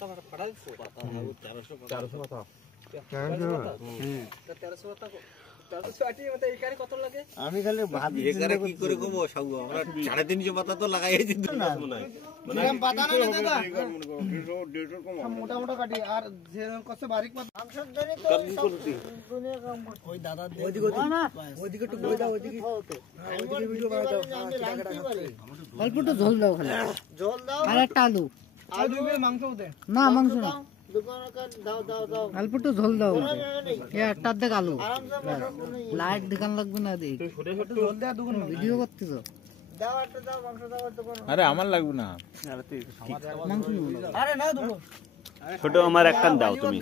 পাতা ফাটা দিচ্ছে পাতা 1300 পাতা 1300 পাতা আমি খালি ভাবি এখানে কি করে কব সব আমরা 350 পাতা তো লাগাইছি মনে হয় মানে পাতা না দাদা 150 কম মোটা মোটা কাটি আর যে কষ্ট বারিক পাতা মাংসের ধরে তো দুনিয়া কাম ওই দাদা ওইদিকে না ওইদিকে একটু বই দাও ওইদিকে ওইদিকে ভিডিও বানাও অল্প একটু ঝোল দাও খালি ঝোল দাও আর একটা আলু মাংস দে না মাংস না অল্প একটু ঝোল দাও একটা দেখ আলু লাইট দেখান লাগবে না দেখ ভিডিও করতেছ আরে আমার লাগবে না আরে না দেবো ছোট আমার এক কান দাও তুমি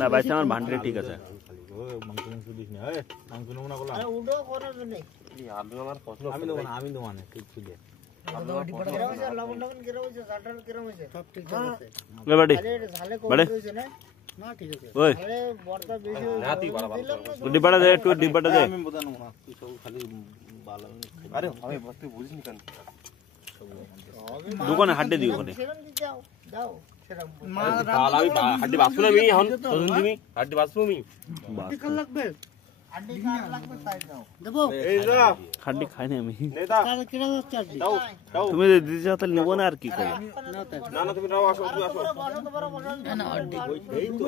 না ভাই আমার ভান্ডারে ঠিক আছে মাংস দিস না এই মাংস নমুনা করলাম আরে উডো করার জন্য আমি আমার পছন্দ আমি দেব না আমি দেব না ঠিক ছিল লবণ লবণ কিরম হইছে সাটার কিরম হইছে সব ঠিক আছে এ বাড়ি আরে ঝালে কম হইছে না না ঠিক আছে ওই আরে বড়টা বেশি রাতি বাড়া ডিব্বাটা দে একটু ডিব্বাটা দে আমি বোঝানো না তুই সব খালি ভালো আরে আমি তুই বুঝিস নি কেন দোকানে হাড্ডি দিও ওখানে সেরম দি দাও দাও সেরম তাহলে আমি হাড্ডি বাসবো না আমি এখন তখন তুমি হাড্ডি বাসবো আমি কাল লাগবে আড্ডি কাল লাগবে তাই দাও দেবো এই যা হাড্ডি খাই না আমি নেতা কাল কিরম হচ্ছে আড্ডি দাও দাও তুমি দিতে চাও তাহলে নেবো না আর কি করব না না তুমি নাও আসো তুমি আসো না আড্ডি এই তো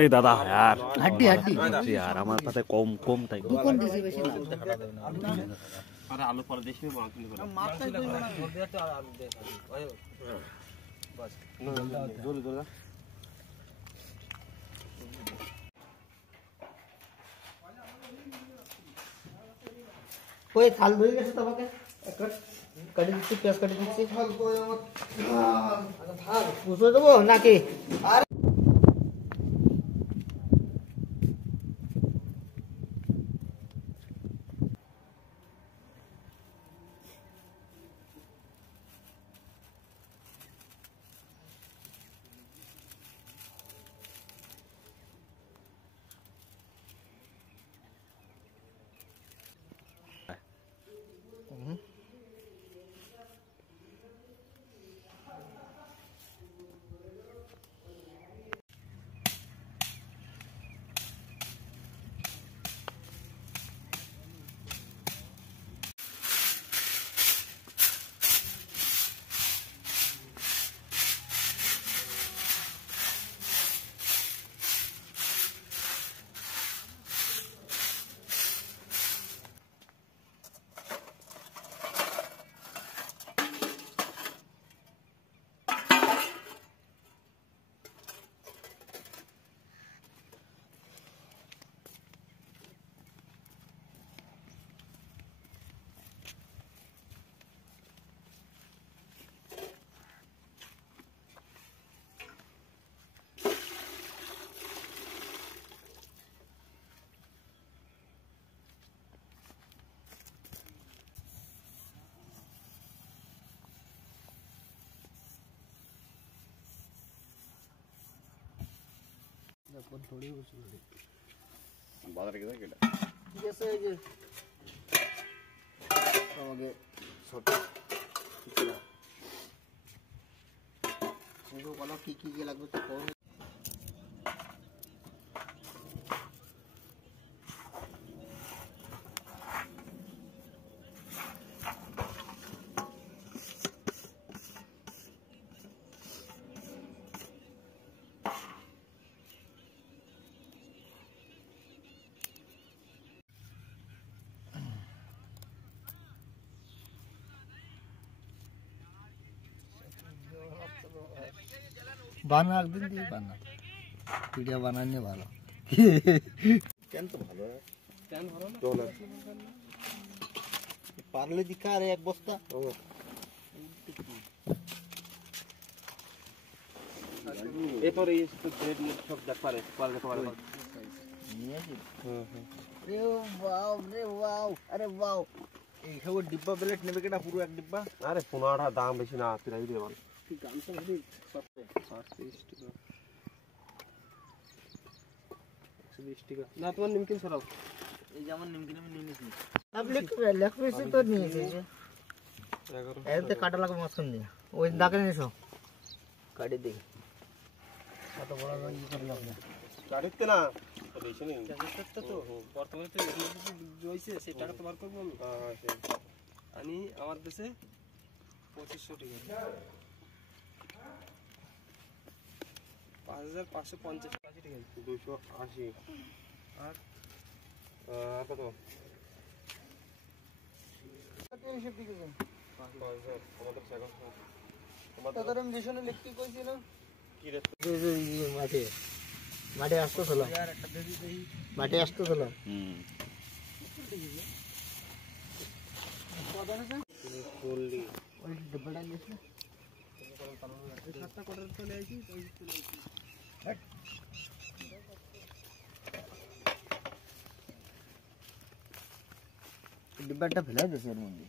এই দাদা यार হাড্ডি হাড্ডি यार আমার পাতে কম কম তাই কোন দিছি বেশি না আরে আলু পরে দেশে মাংস নিব মাছটাই কই না জোর দিয়ে তো আলু দে ওই বাস জোরে জোরে ওই থাল ধরে গেছে তোমাকে একটা কাটি দিচ্ছি পেঁয়াজ কাটি দিচ্ছি থাল কই আমার থাল বুঝে দেবো নাকি আর थोड़ी বাজারে গেছে কেডা जैसे ये আমাকে ছোট কিরা এগুলো বলো কি কি লাগবে তো কোন বানা একদিন দিয়ে বানা ভিডিও বানানো ভালো কেন তো ভালো কেন ভালো না চলো পারলে দিকা আর এক বস্তা এরপরে এই ব্রেড সব দেখ পারে পারলে নিয়ে আসি রে ওয়াও আরে ওয়াও এই সব ডিব্বা প্লেট নেবে কেটা পুরো এক ডিব্বা আরে 15টা দাম বেশি না তুই রাখি দে বল কি গান তো ভাই 60 টাকা 120 টাকা না তোমার নিমকিন ছড়াও এই যেমন নিমকিন আমি নিয়ে নিছি আপনি লেখরেছি তো নিয়েছে এতে কাটা লাগবে মাছখান দিয়ে ওই দাকে নিছো কাটি দিই কত বড় ই করে লাগবে কাটিতে না বেশি নেই তো বর্তমানে তো জইছে সেই টাকা তো বার করব আমি আমার দেশে 2500 টাকা 5550 টাকা 280 আর কত 300 দিকে যান 5000 আমাদের সেকেন্ড তোদের আমি মিশনে লিখতে কইছিল কি রে মাঠে মাঠে আসতো ছিল यार একটা দেই দেই মাঠে আসতো ছিল ফুললি ওই ডব্বাটা নিছ সাতটা কোটার চলে আইছি ডিব্বাটা ফেলাই দিছে এর মধ্যে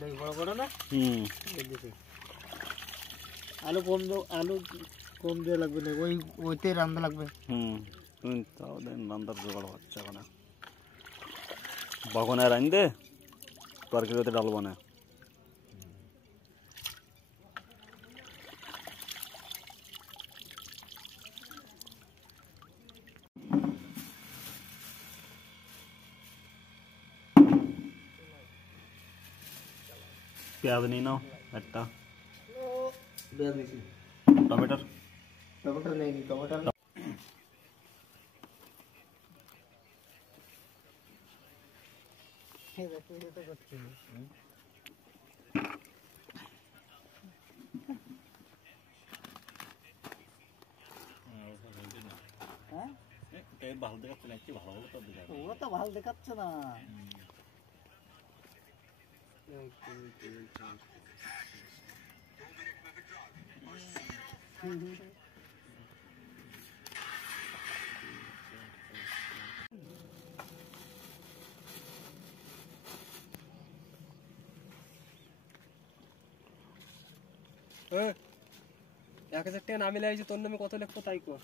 দেখ বড় বড় না আলু কম দাও আলু কম দিয়ে লাগবে না ওইতে রান্না লাগবে তাও দেন রান্নার জোগাড় হচ্ছে এখন বাগনে রান দে তরকারিতে ডালবো না পেঁয়াজ নিয়ে নাও একটা দিয়ে দিছি টমেটোর টমেটো নেই টমেটো এই দেখো এটা করছি হ্যাঁ ভালো দেখাচ্ছে না একটু ভালো তো ও তো ভালো দেখাচ্ছে না হ্যাঁ 1000 টাকা নামে লাইছে তোর নামে কত লিখবো তাই কর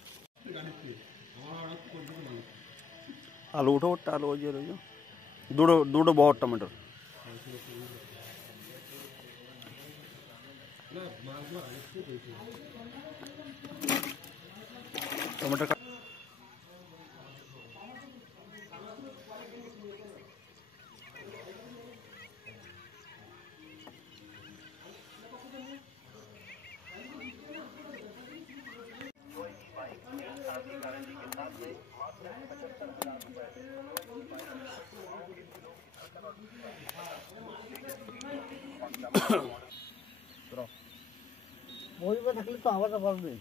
আলু উঠো আলু ওই যে রইলো দুটো বড় টমেটো টমেটো ওইবার থাকলে তো আবার পারবে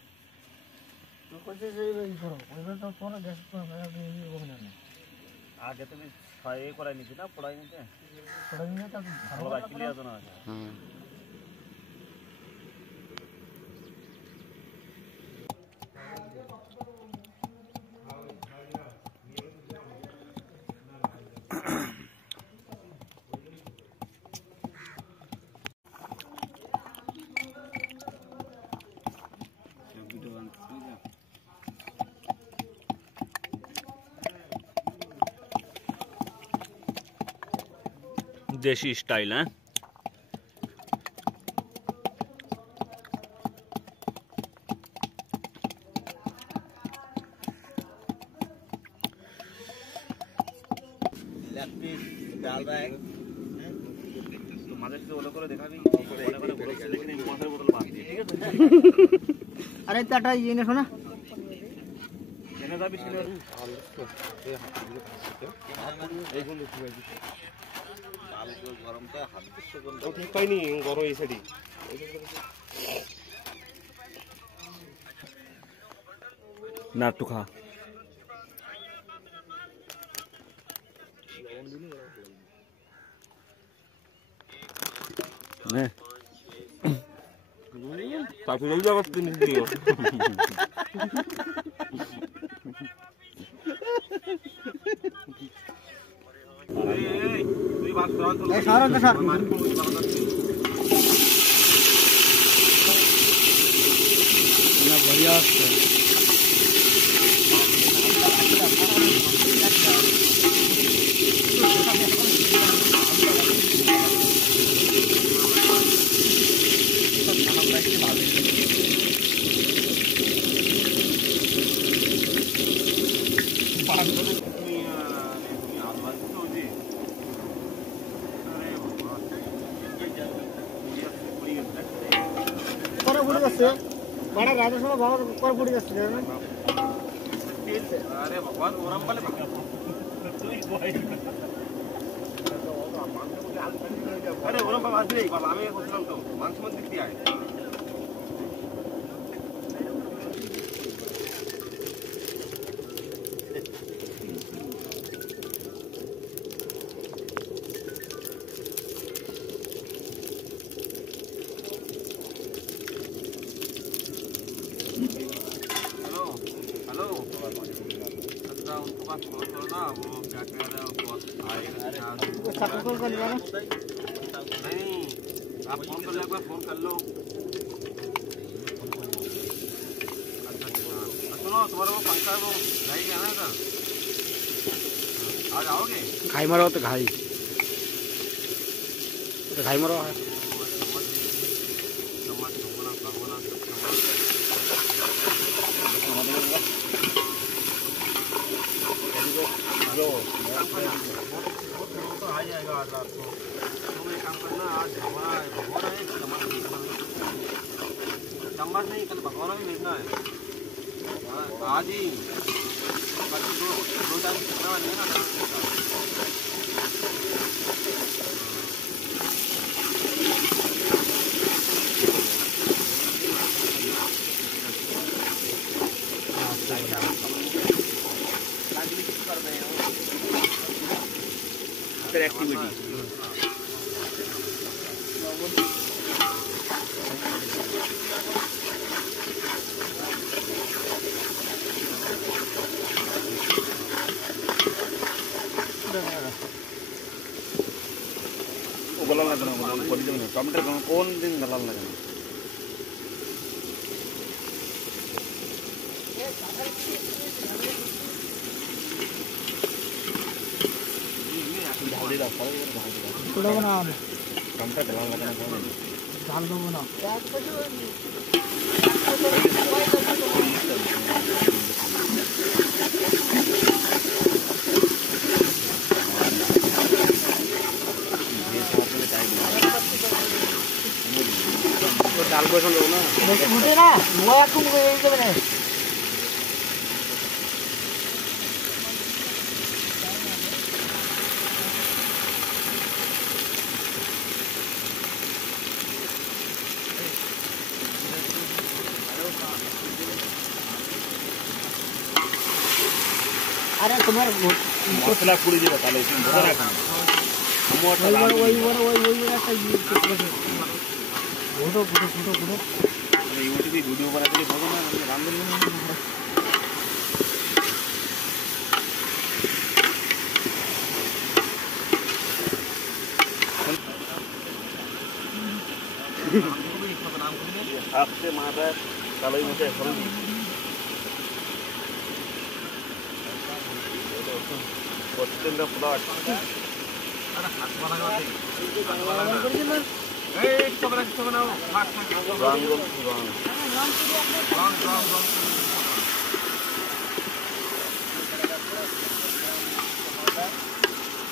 তো কইছে যে এই করো ওইবার তো কোন গ্যাস তো আমরা দিয়ে ওখানে না আগে তুমি ছয় করাই নিছি না পড়াই নিতে পড়া নিয়ে তো ভালো ক্লিয়ার তো না देसी स्टाइल है ডাল ব্যাগ तो मादर से ओलो करे देखा भी ओलो करे बोतल से लेकिन मसाला बोतल बांध दी ठीक है अरे टाटा ये ने सुना मैंने तो भी छिले ডাল গরমটা হাত দিচ্ছে কোন ও ঠিক পাইনি গরম এই সাইডে না একটু খা নে তাকে লই যাবো তুমি দিও তুই ভাগ সরান তো এই সারান তো স্যার না बढ़िया আছে করে ফুড়ে যাচ্ছে বড় রাতের সময় বাবা করে ফুড়ে যাচ্ছে না আরে ভগবান ওরম বলে আরে ওরম বাবা আসবে বাবা আমি বলছিলাম তো মাংস মধ্যে দিতে আয় हेलो अच्छा उनको बात फोन करो ना वो क्या कह रहे हो बहुत आएगा कॉल कर लिया ना नहीं आप फोन कर लो एक बार फोन कर लो अच्छा सुनो तुम्हारा वो पंखा वो भाई है ना इधर आज आओगे खाई मारो तो खाई मारो तो आ जाएगा आज रात को तुम एक काम करना आज भगवान है चम्मच नहीं कल भगवान भी भेजना है आज ही बाकी दो टाइम कितना वाली है ना एक्टिविटी গলাল না কেন টমেটো কোন দিন গলাল না কেন ढाल दे थोड़ा बना टमाटर डाल लगा ना डाल दो ना डाल बसन लो ना मुझे ना वो तुम को ये बने अरे तुम्हारे मसला पूरी दिया ताले इसमें बोला रखा वही फोटो अरे यूट्यूब वीडियो बना के फोटो ना राम दिन आपसे मारा ताले मुझे फल What's the plot?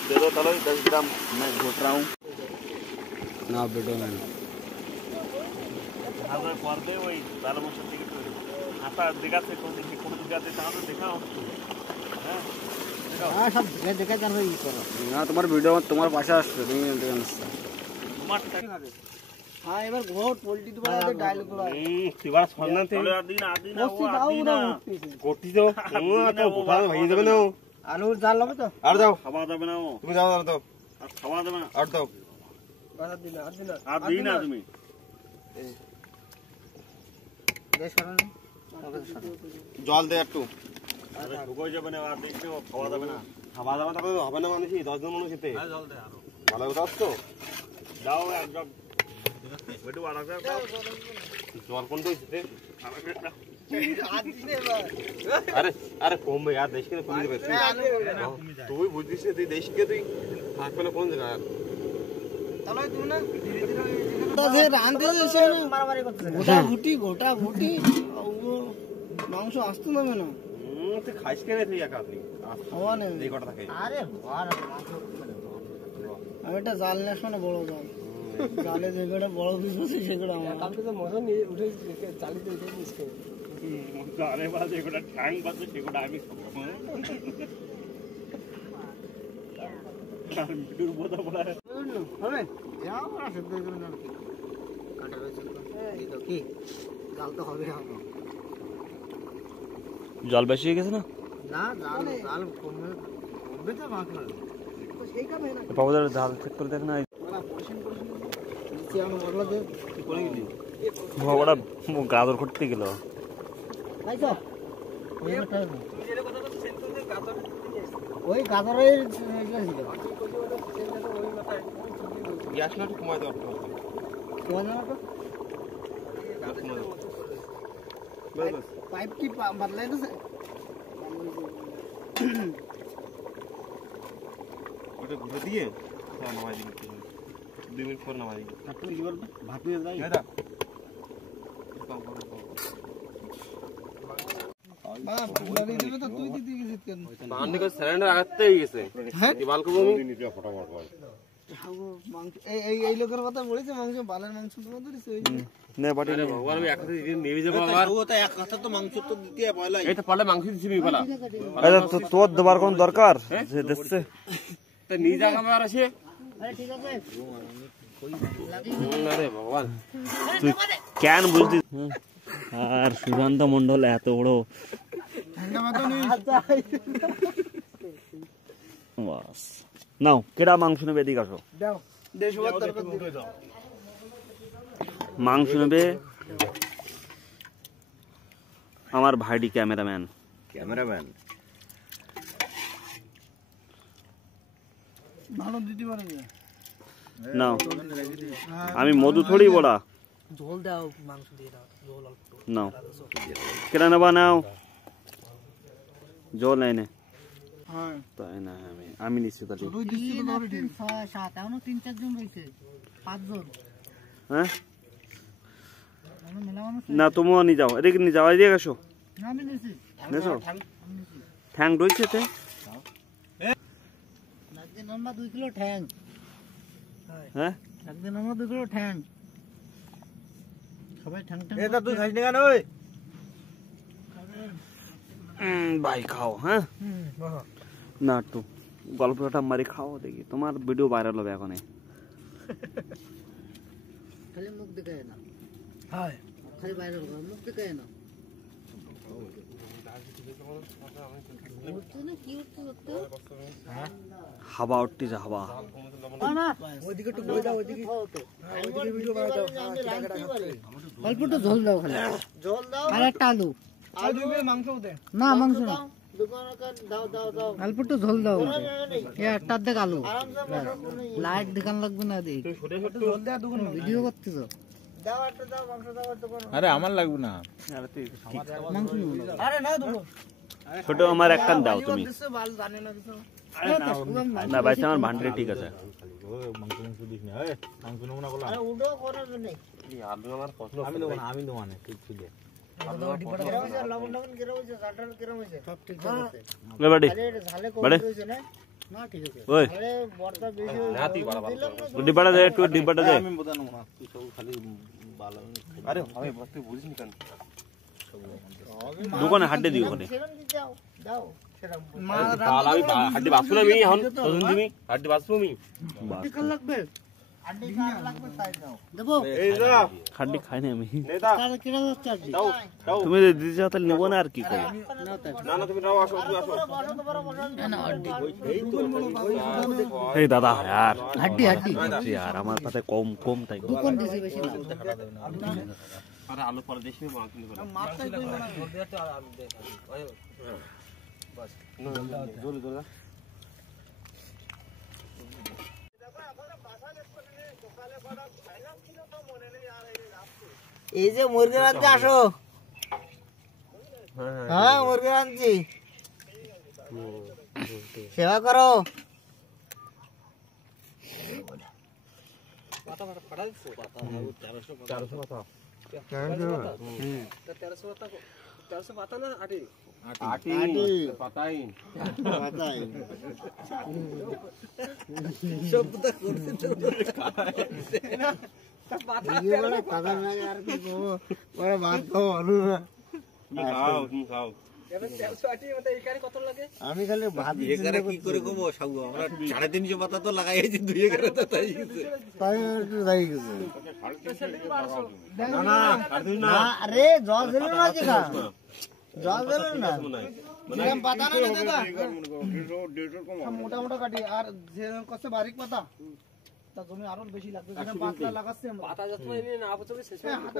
दे दो चलो 10 ग्राम मैं घोट रहा हूँ ना बेटो मैं हाँ कर दे वही दाल मशरूम टिकट आता दिखाते कौन दिखाते कहाँ तो देखा हाँ सब देखा जान भाई हाँ तुम्हारे वीडियो में तुम्हारे पास हाँ एक बार घोट पोल्ट्री तुम्हारा डायलॉग बोला तिवार छोड़ना थे आदि ना गोटी दो तो भगवान भाई दे बनाओ आलू डाल लो तो आड़ जाओ हवा दे बनाओ तुम जाओ तो हवा दे बना आड़ दो आड़ दिन आदमी देश करना जल दे একটু अरे भुगो जे बने आप देखने वो हवा दे बना খাওয়া দাওয়া তারপরে হবে না মানুষই 10 জন মানুষ এতে ভালো কথা তো দাও একদম একটু বাড়া করে জল কোন দইছে আরে আরে কমবে यार দেশ কে কমে যাবে তুই বুঝছিস তুই দেশ কে তুই থাকবে না কোন জায়গা তাহলে তুমি না ধীরে ধীরে তো যে রাঁধে এসে মারামারি করতে গোটা ঘুটি মাংস আসতো না কেন তুই খাইস কেন তুই একা আপনি হওয়া নেই এই কটা থাকে আরে বাবা আমি একটা জাল নিয়ে আসবো না বড় জাল জালে যেগুলো বড় পিস আছে সেগুলো আমার কালকে তো মজা নিয়ে উঠে চালিতে উঠে মিসকে আরে বাজে গোটা ঠ্যাং বাজে সেগুলো আমি আর ভিডিওর বোঝা পড়া হবে যাও না সেদ্ধ করে না কাটা রয়েছে এই তো কি জাল তো হবে না জল বেশি হয়ে গেছে না না জাল কমবে তো মাছ না তো সেই কামে না বাবুদার জাল চেক করে দেখ না না পরিশন নিচে আমি মরলা দে তুই করে গেলি ওটা গাজর করতে গেল তাই তো তুমি যেটা কথা বলছো সেন্টুতে গাজর ওই গাজরের ছিল গ্যাস না কমাই দাও কোন না তো পাইপ কি বদলাই দিছে ওটা ঘুরে দিয়ে নামাই দিবি 2 মিনিট পর নামাই দিবি কাটতে কি বলবে ভাত নিয়ে যাই দাদা বাপ বলি দিবে তো তুই দিতে গেছিস কেন পানি কো সিলিন্ডার আগতেই গেছে হ্যাঁ কি বালকো ভূমি মাংস এই লোকের কথা বলেছে মাংস বালের মাংস তো ধরিস ওই নে বাটি নে ভগবান আমি একসাথে নিয়ে যাব আবার ও তো এক কথা তো মাংস তো দিতে পয়লা এই তো পালে মাংস দিছিবি বলা আরে তোর দেবার কোন দরকার যে দেখছে তো নিয়ে যা আমার আছে আরে ঠিক আছে আরে ভগবান তুই কেন বুঝতি আর সুশান্ত মন্ডল এত বড় বাস নাও কেডা মাংস নেবে এদিকে আসো দাও 150 তরকারি দাও মাংস নেবে আমার ভাইডি ক্যামেরাম্যান ভালো দিতে পারে নাও আমি মধু থোড়ি বড়া ঝোল দাও মাংস দিয়ে দাও ঝোল অল্প নাও কেডা নেবা নাও জল এনে হ্যাঁ তাই না আমি নিশ্চিত আছি দুই দিছি তো ধরে ঠিক 6 7 এখনো 3 4 জন রইছে 5 জন হ্যাঁ আমি মেলানো না তুমিও নিয়ে যাও এদিকে নিয়ে যাও এদিকে আসো আমি নিছি নেছো ঠ্যাং রয়েছে তে একদিন আমরা 2 কিলো ঠ্যাং হ্যাঁ একদিন আমরা 2 কিলো ঠ্যাং সবাই ঠ্যাং ঠ্যাং এটা তুই খাইস না কেন ওই ভাই খাও হ্যাঁ না একটু গল্পটা মারি খাও দেখি তোমার ভিডিও ভাইরাল হবে এখন খালি মুখ দেখায় না হ্যাঁ খালি বাইরে মুখ দেখায় না হাওয়া উঠতে যা হাওয়া ওইদিকে একটু বই দাও ওইদিকে ওইদিকে ভিডিও বানাও দাও অল্প একটু ঝোল দাও খালি ঝোল দাও আর একটা আলু আলু দিয়ে মাংস দে না মাংস না অল্প একটু ঝোল দাও একটা দেখ আলু লাইট দেখান লাগবে না দেখ ভিডিও করতেছ আরে আমার লাগবে না মাংস আরে না দুটো ছোট আমার এক কান দাও তুমি জানে না কিছু না ভাই আমার ভান্ডারে ঠিক আছে মাংস দিস না মাংস নেবো না বললাম আরে উডো করবে না আলু আমার পছন্দ আমি দেবো না আমি দেবো না কিছু দে লবণ লবণ কিরম হইছে চাটার কিরম হইছে সব ঠিক আছে ওই বাড়ি আরে ঝালে কম বাড়ি হইছে না না ঠিক আছে ওই আরে বড়টা বেশি হইছে রাতি বাড়া ডিব্বাটা দে একটু ডিব্বাটা দে আমি বোঝা নেবো না তুই সব খালি বালা আরে আমি তুই বুঝিস নি কেন দোকানে হাড্ডি দিও ওখানে সেরম দি দাও দাও সেরম বালা আমি হাড্ডি বাসু না আমি এখন তখন দিবি হাড্ডি বাসু আমি কাল লাগবে আড্ডি কাল লাগবে তাই দাও দেবো এই যা হাড্ডি খাই না আমি নেতা কাল কিরম হচ্ছে আড্ডি দাও দাও তুমি যদি দিতে চাও তাহলে নেবো না আর কি করবো না না তুমি নাও আসো তুমি আসো না আড্ডি এই তো এই দাদা यार হাড্ডি হাড্ডি यार আমার পাতে কম কম তাই কোন দিছি বেশি না আরে আলু পরে দেশি মাংস নিব মাছটাই কই না ঝোল দিয়ে তো আলু দে ওই বাস জোরে জোরে এই যে মুরগি আনতে আসো। হ্যাঁ মুরগি আনছি, সেবা করো। পাতা ফাটা দিচ্ছে পাতা 400 কথা 1300 পাতা না আটি পাতাই সব কথা করতে তো পাতা কাদার লাগে আর কি করবো, বড় ভাত খাও আলু না। তুমি খাও এবার 1300 আটি মানে এখানে কত লাগে? আমি খালি ভাত এখানে কি করে কমো সাগু আমরা 350 পাতা তো লাগাইছি 2 এগারে তো তাই গেছে তাই একটু যাই গেছে। না না আর তুমি না না আরে জল দিল না জিগা, জল দিল না। যেরকম পাতা না দাদা, মোটা মোটা কাটি আর যেরকম কষ্ট বারিক পাতা, তা তুমি আরো বেশি লাগবে। যেরকম পাতলা লাগাচ্ছে পাতা যত এনে না পচবে শেষ হাতে